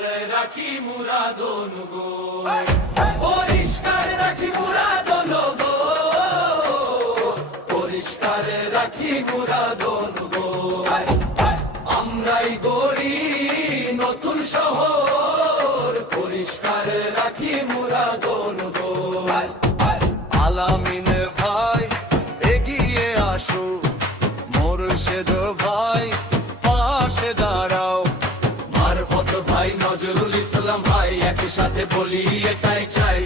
পরিষ্কার রাখি মুরাদন গো, পরিষ্কার রাখি মুরাদন গো, পরিষ্কার রাখি মুরাদন গো। আমরাই গড়ি নতুন শহর, পরিষ্কার রাখি মুরাদন গো। আলামিন ভাই এগিয়ে আসো, মোরশেদ ভাই পাশে দাঁড়াও, মারফত ভাই নজরুল ইসলাম ভাই একসাথে বলি এটাই চাই,